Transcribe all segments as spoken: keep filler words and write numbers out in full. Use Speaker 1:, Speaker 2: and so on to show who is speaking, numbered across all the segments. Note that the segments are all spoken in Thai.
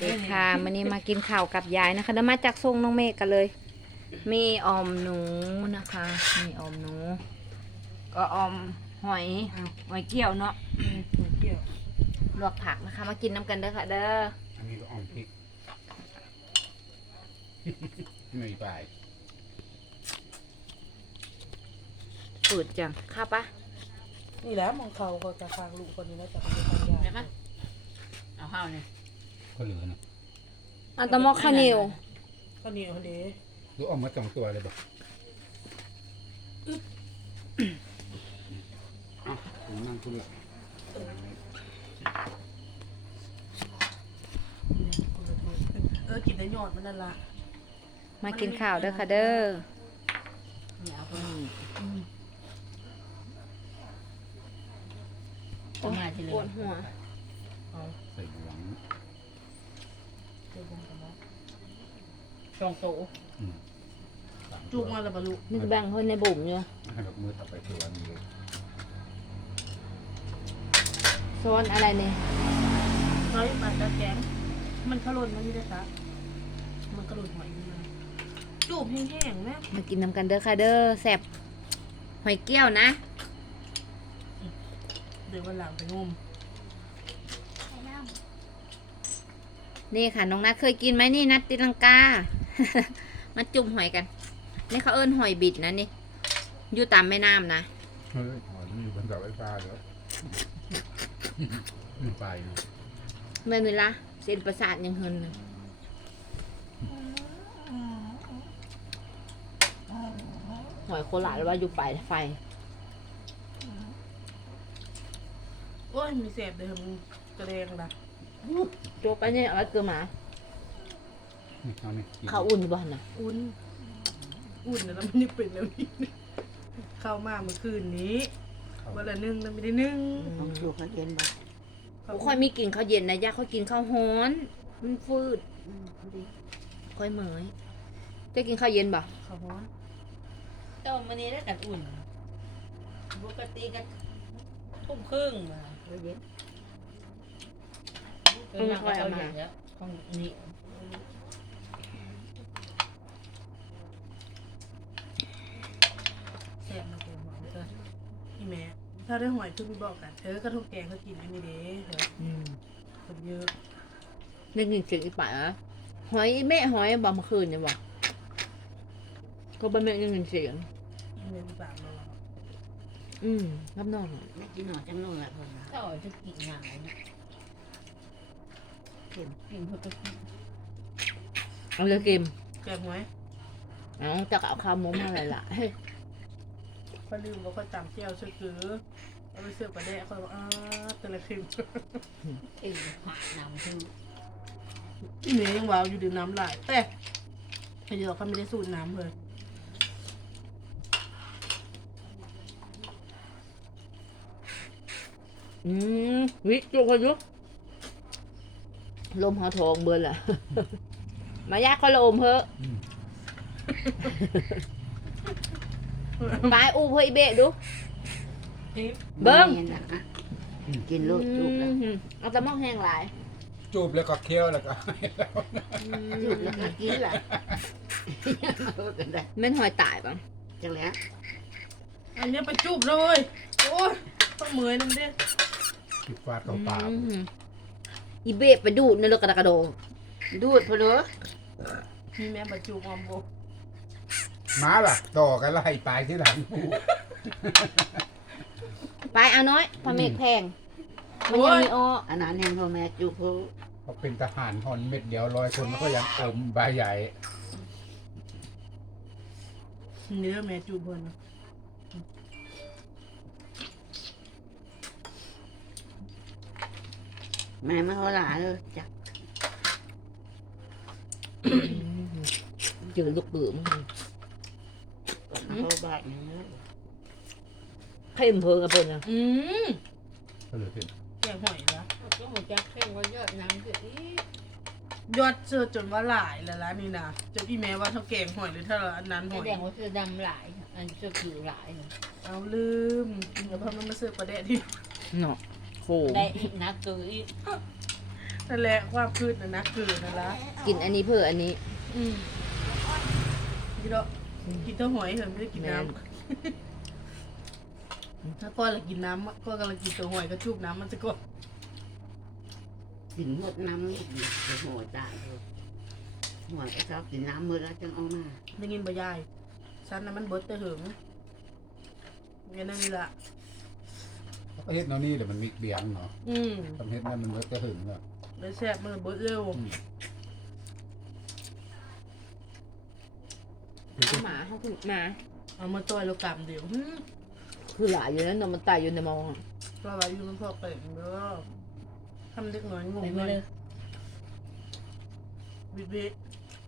Speaker 1: ดีค่ะวันนี้มากินข้าวกับยายนะคะเดี๋ยวมาจากทรงน้องเมฆกันเลย มีออมหนูนะคะ มีออมหนู ก็ออมหอยหอยเกี้ยวเนาะ
Speaker 2: หอยเกี้ยว
Speaker 1: ลวกผักนะคะ มากินน้ำกันเด้อค่ะเด้อ
Speaker 3: อันนี้ก็อ่อมพริก ไม่ไป
Speaker 1: ปืดจังข้าวปะ
Speaker 2: นี่แหละมองเขาเขาจะฟังลูกคนนี้แล้วจะไปทำยา
Speaker 4: ได้ไหมเอาข้าวเนี่ย
Speaker 3: ก็เหลือนะ
Speaker 1: อันตะมอกข้าวเหนียว
Speaker 2: ข้าวเหนียวคนนี้
Speaker 3: หรืออ่อมมาสองตัวเลยบอกเอ้าผมนั่งคุณละ
Speaker 2: เออกินได้ยอดมันนั่นละ
Speaker 1: มากินข้าวเด้อค่ะเด้อ
Speaker 4: เนี่ยเอาไป
Speaker 1: โอ้ย
Speaker 4: มาทีเล
Speaker 1: ปวย ดหัว
Speaker 2: เอา
Speaker 3: ใส่หลัง
Speaker 2: เจอกันกันนะ
Speaker 4: สองโต
Speaker 3: อืมสาม
Speaker 2: จุกมาแล้วบรรลุ
Speaker 1: นี่แบ่งคนในบุ่มอยู่
Speaker 3: ให้ดอกมือต่อไปตัวนี้เลย
Speaker 1: โซนอะไรเนี่ย
Speaker 2: เฮ้ยมาตะแกงมันขลุ่นมันไม่ได้ซะมันขลุ่นหอยมันจูบแห้งๆนะ
Speaker 1: มากินน้ำกันเด้อค่ะเด้อแซ่บหอยเกี้ยวนะ
Speaker 2: เดี๋ยววันหลังไปงม
Speaker 1: นี่ค่ะน้องนัทเคยกินไหมนี่นัทตีลังกา มาจุ่มหอยกัน นี่เขาเอิ้นหอยบิดนะนี่ อยู่ตามแม่น้ำนะ
Speaker 3: เฮ้ยหอยมันอยู่บนเสาไฟฟ้าเหรอไม่ไปนะ
Speaker 1: เมื่อเวลาเส้นประสาทยังเฮินเลยหอยโคราชหรือว่าอยู่ปลายไฟ
Speaker 2: โอ้ยมีเศษเดิมกระเดงนะ
Speaker 1: โจกไปเนี่ยเอาไว้เกลือหมา
Speaker 3: นี่เอานี่กิน
Speaker 1: ข้าวอุ่นอยู่บ้านนะ
Speaker 2: อุ่นอุ่นนะแล้วมันนี่เป็นแล้วนี่เข้ามาเมื่อคืนนี้
Speaker 3: เข้า
Speaker 2: วันละนึ่งแล้วไม่ได้นึ่ง
Speaker 4: ต้องลูกเขาเย็นบ่
Speaker 1: บ่ค่อยมีกินข้าวเย็นนะย่าเขากินข้าวฮ้อน มันฟืดค่อยเหมยจะกินข้าวเย็นบ่
Speaker 2: เขาฮ้อน
Speaker 4: ต้มมื้อนี้ได้กันอุ่นปกติก็ทุ่มครึ่งมาเย็นเออค่อยเอามาแล้วของนี่
Speaker 2: แซ่บนะผมบอกเธอพี่แม่ถ้าได้หอยทุกพี่บอกกันเธอกระทงแกงเขากินไม่มีเด้เหรอ
Speaker 1: อืม
Speaker 2: คนเยอะ
Speaker 1: ได้ยินเสียงอีป่าอะหอยแม่หอยบ่เมื่อคืนเนี่ยบ่ก็บ่แม่นได้ยินเสียง
Speaker 2: เงินบาทเรา
Speaker 1: อืมรับนอน
Speaker 4: ไม่กินหน่อยจังเลยคนละถ้าอ่อยจะกินหนาวนะเข็มกินเพื่อก็กิน
Speaker 1: เอาเลยเกม
Speaker 2: แกงหอย
Speaker 1: เอาจะเอาข้าวหมุมอะไรล่ะเฮ้ย
Speaker 2: เขาลืมว่าเขาจำเจียวชื่อคือเอาไปเสิร์ฟกระเดะเขาบอกอ้าแต่ละคืน
Speaker 4: เอ็งหาหนาวคือ
Speaker 2: พี่เมย์ยังว้าวอยู่ดื่มน้ำหลายแต่ไอ้เดี๋ยวเขาไม่ได้สูตรน้ำเลย
Speaker 1: อืมวิจุกพายุลมหอทองเบิ่นล่ะ มายากก็ลมเพอะ
Speaker 3: อืม
Speaker 1: ไปอู้เพื่ออีเบะดู
Speaker 2: นี่
Speaker 1: เบิ้ง
Speaker 4: กินลูกจุกแล้ว
Speaker 1: อืมเอาแต่หมอกแห้งหลาย
Speaker 3: จูบแล้วก็เคี้ยวแล้วก็
Speaker 4: จุกแล้วก็กินแหละกันได้
Speaker 1: แม่นหอยตายปะ
Speaker 4: จังแล้ว
Speaker 2: อันเนี้ยไปจุบเลยโอ้ยต้องเมื่อยนั่นเด้
Speaker 3: จุดฟาดเข้าปาก
Speaker 1: อืมอีเบะไปดูดในรถกระดากระโดด
Speaker 4: ดูดพอเลย
Speaker 2: มีแม่บรรจุออมโบ
Speaker 3: ม้าล่ะต่อกันไล่ไปที่หลังกู
Speaker 1: ไปเอาน้อยพอเมฆแพงมันยังมีอ้อ
Speaker 4: อันนั้นแห้งพ่อแม่จุกเขา
Speaker 3: เขาเป็นทหารหอนเม็ดเดียวลอยคนก็ยังอมใบใหญ่
Speaker 2: เนื้อแม่จุบเพิ่นนะ
Speaker 4: แม่มาเขาหลาเลยจัก
Speaker 1: จืดลูกเบื่อมัน
Speaker 4: เขาบาดอย่างนี้
Speaker 1: เข้มเพิ่งกับเพิ่นนะ
Speaker 2: อืม
Speaker 3: ก็เลยเป็น
Speaker 2: แกงหอยนะ
Speaker 4: ก็หัวจักเข่งว่าเยอะน้ำคืออี
Speaker 2: ยอดเชื่อจนว่าหลายแล้วล่ะนี่นะจนพี่แม่ว่าเท่าแกงหอยหรือเท่าอันนั้นห
Speaker 4: แส
Speaker 2: อย
Speaker 4: ดงว่าเสื้อดำหลาย อันเสื้อผิวหลาย
Speaker 2: เอาลืมเดี๋ยวพอมันมาเสิร์ฟกระเดะที่
Speaker 1: เนาะโห
Speaker 4: ได้อีกนักตัวอีก
Speaker 2: นั่นแหละความพืชน่ะนะคือนั่นละ
Speaker 1: กินอันนี้เพื่ออันนี้
Speaker 2: อืมกินแล้วกินเท่าหอยเถอะไม่ได้กินน้
Speaker 1: แม่น
Speaker 2: ำถ้าก้อนละกินน้ำอะก้อนกำลังกินตัวหอยก็ชุบน้ำมันจะก้อน
Speaker 5: กินหมดน้ำจะหัวตายเลยหัวก็ชอบกินน้ำมือแล้วจังเอามา
Speaker 2: ได้ยินบ่ยายฉันน่ะมันเบิดแต่เหิงงั้นนั่นนี่ละ
Speaker 3: ประเทศเรานี่เดี๋ยวมันมีเบียงเนาะ
Speaker 2: อืม
Speaker 3: ประเทศนั้นมันเบิดจะหึงเนาะ
Speaker 2: เลยแซ่บมันเบิดเร็ว
Speaker 3: อืม
Speaker 1: หมาเขาคือหมา
Speaker 2: เอามาต่อยเรากลับเดี๋ยวหึ
Speaker 1: คือหลายอยู่แล้วนมมันตายอยู่ในมองอะ
Speaker 2: เราไว้อยู่มันพอเปิดเด้อทำเด็กน้อยงง
Speaker 4: ไป
Speaker 2: เล
Speaker 4: มาย เลย
Speaker 2: วิดวิด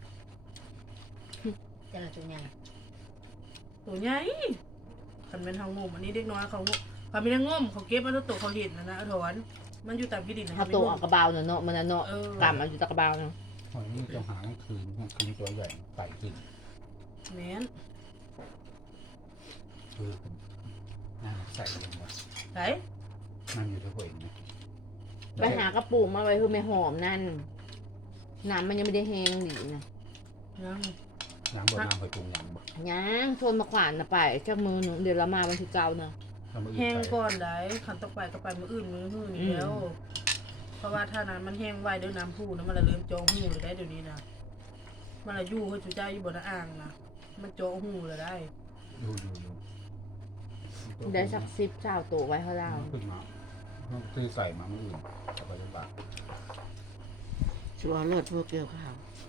Speaker 4: จะละตัวใหญ่
Speaker 2: ตัวใหญ่คันเป็นทางงมอันนี้เด็กน้อยเขาเขาไม่ได้งมเขาเก็บมาตัวโตเขาเห็นนะนะถอนมันอยู่ตามที่ดินนะ
Speaker 1: ถ้าโตออกกระเบาเนาะเนาะมันน่ะเนาะ
Speaker 2: เออ
Speaker 1: กำมันอยู่ตะกระเบาเนาะ
Speaker 3: หอยนี่จะหางคืนกลางคืนตัวใหญ่ไต่ขึ้น
Speaker 2: แม่น
Speaker 3: คือน่าใส่ลงมา
Speaker 2: ไหน
Speaker 3: มันอยู่ที่หัวเองนะ
Speaker 1: ไปหากระปุกมาไว้คือไม่หอมนั่นน้ำมันยังไม่ได้แห้งดีนะ
Speaker 2: ยัง
Speaker 3: น้ำบนน้ำหอยปรุงยังบ่
Speaker 1: ยังโซนมาขวานนะไปจากมือหนูเดี๋ยวเรามาวันที่เก้าเนาะ
Speaker 3: ถ้ามือ
Speaker 2: แห้ง
Speaker 3: ใส่
Speaker 2: ก่อนได้ขันตกไปก็ไปมืออื่นมือหื่น
Speaker 1: อืม
Speaker 2: แล้วเพราะว่าถ้านั้นมันแห้งไวด้วยน้ำพุนะมันละเริ่มโจหูเลยได้เดี๋ยวนี้นะมันละยู่ให้จุเจ้าอยู่บนอ่างนะมันโจหูเลยได้
Speaker 3: ดูดูดู
Speaker 1: ได้สักสิบเจ้าโตไว้เขาเรา
Speaker 3: ขึ้นมาต้องซื้อใส่มามืออื่นเอาไปลำบาก
Speaker 5: ชัวร์เลือดพวกเกี่ยวข้าว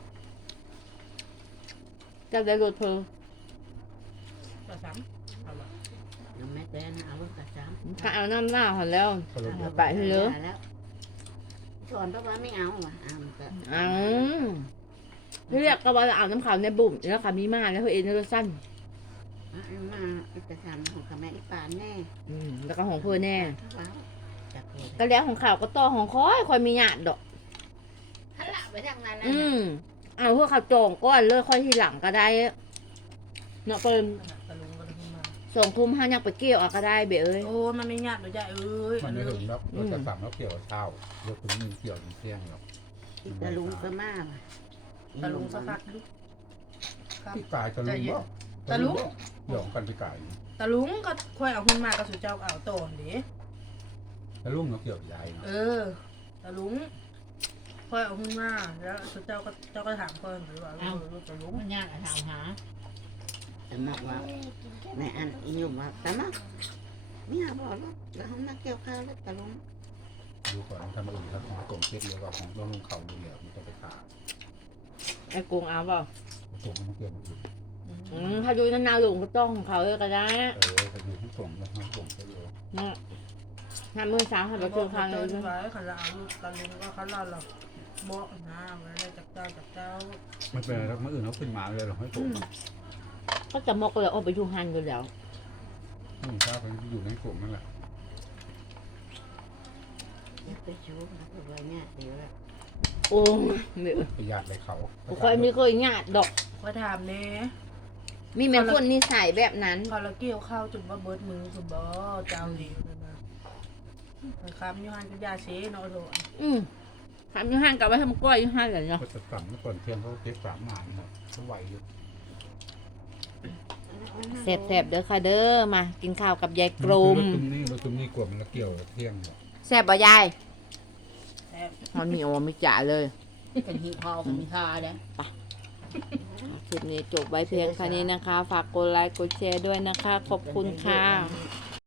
Speaker 1: จะได้รถเพอ
Speaker 2: กระซ้ำเอาละ
Speaker 5: ยังไม่แต่นะเอาลูกกระซ้ำ
Speaker 1: ก็เอาน้ำเหล้าหันแล้ว
Speaker 3: เขาลด
Speaker 1: เอาไปให้เลย
Speaker 5: แล้วชวนเพราะว่าไม่เอาว่ะเอามันก็
Speaker 1: อ้าวเรียกก็ว่าจะเอาน้ำขาวในบุ่มแล้วค่ะมีมาแล้วเขาเองในรถสั้น
Speaker 5: เอามาอีกกระซ้ำของกระแม่อีปานแน่
Speaker 1: อืมแล้วก็ของเพื่อแน่
Speaker 5: ว้าวจับเลย
Speaker 1: ก็แล้วของข่าวก็ต่อของคอยคอยมีหยาดดอก
Speaker 4: ฮัลละไปทางนั้นแล้ว
Speaker 1: อืมเอาเพื่อเขาจองก้อนเลยค่อยทีหลังก็ได้เนาะเปิ่น
Speaker 2: ตะลุงก็เลยขึ้นมา
Speaker 1: สองทุ่มห้ายังไปเกี่ยวเอาก็ได้เบเอ้ย
Speaker 2: โอ้มันไม่ยากหรอกยายเอ้ย
Speaker 3: มันไม่ถึงแล้วรถจะสั่งแล้วเกี่ยวกับเช้าเดี๋ยวคุณมีเกี่ยวถึงเที่ยงหรอก
Speaker 5: อีตะลุงก็มาว่ะ
Speaker 2: ตะลุงสักพักดูครับ
Speaker 3: พี่กายจะลุงบ่
Speaker 2: ตะลุง
Speaker 3: หยองกันพี่กาย
Speaker 2: ตะลุงก็ค่อยเอาขึ้นมาก็สุเจ้าเอาโตนเดิ
Speaker 3: แล้วลุงเราเกี่ยวกับยายเนาะ
Speaker 2: เออตะลุงค่อยเอาขึ้นมาแล้วสุเจ้าก็เจ้าก็ถามค่อยหรือว่าลูกตะลุง
Speaker 4: มันยากอะถามหา
Speaker 5: แต่มากว่าแม่อันอีอยู่ว่าแต่มาไม่เอาบอกลูกแล้วเขามาเกี่ยวข้าวแล้วตะลุง
Speaker 3: ดูก่อนถ้ามาอื่นถ้าของตรงเก็ดเยอะกว่าของต้องลุงเขาดูแล้วมันจะไปขาด
Speaker 1: ไอ้กงเอาเปล่า
Speaker 3: ตรงมันเกี่ยวกับอื่น
Speaker 1: อืมถ้าดูนานๆหลงก็ต้องของเขาเลยก็ได้
Speaker 3: เออจะดูทั้งตรงและทั้งตรงไปเลย
Speaker 1: เนาะห้ามือสาวหันไปเจอทางเลย
Speaker 2: ไว้ขันละเอาลูกตะลุงก็ขันละหรอกเบาะนะไว้ได้จากเจ้าจากเจ้า
Speaker 3: ไม่เป็นไรแล้วมาอื่นเขาขึ้นมาเลยเราให้ตรง
Speaker 1: ก็จะมกเลยออกไปอยู่หันอยู่แล้ว
Speaker 3: อืมถ้าเป็นอยู่ในกลุ่มนั่นแหละ
Speaker 5: อยากไปชูนะไปไว้เนี่ยเดี๋ยวละ
Speaker 1: โอ้เมื่อ
Speaker 3: ประหยัดเลยเขา
Speaker 1: คอยมีเคยหยาดดอก
Speaker 2: ค่อยถามเน่
Speaker 1: มีแม่คนนิสัยแบบนั้น
Speaker 2: พอเราเกี่ยวข้าวจนว่าเบิดมือคุณบ่เจ้าดีเลยนะคำยูฮันก็ยาเชเนาะโดน
Speaker 1: อืมทำอยู่หันกลับไปทำกล้วยอยู่หันเลยเนาะ
Speaker 3: ก็จะสั่งเมื่อก่อนเที่ยงเขาเก็บสามหมานครับเขาไหวอยู่
Speaker 1: แซ่บๆเด้อค่ะเด้อมากินข้าวกับยายกลม
Speaker 3: รถตุ้มนี่รถตุ้มนี่กลัวมันแล้วเกี่ยวเที่ยงเนี่ย
Speaker 1: แซ่บบ่ยาย
Speaker 2: แซ่บ
Speaker 1: มันมีโอมีจ่าเลย
Speaker 4: เป็นหีพอเป็นมีคาเด้อ
Speaker 1: คลิปนี้จบไว้เพียงแค่นี้นะคะ ฝากกดไลค์กดแชร์ด้วยนะคะ ขอบคุณค่ะ
Speaker 4: เ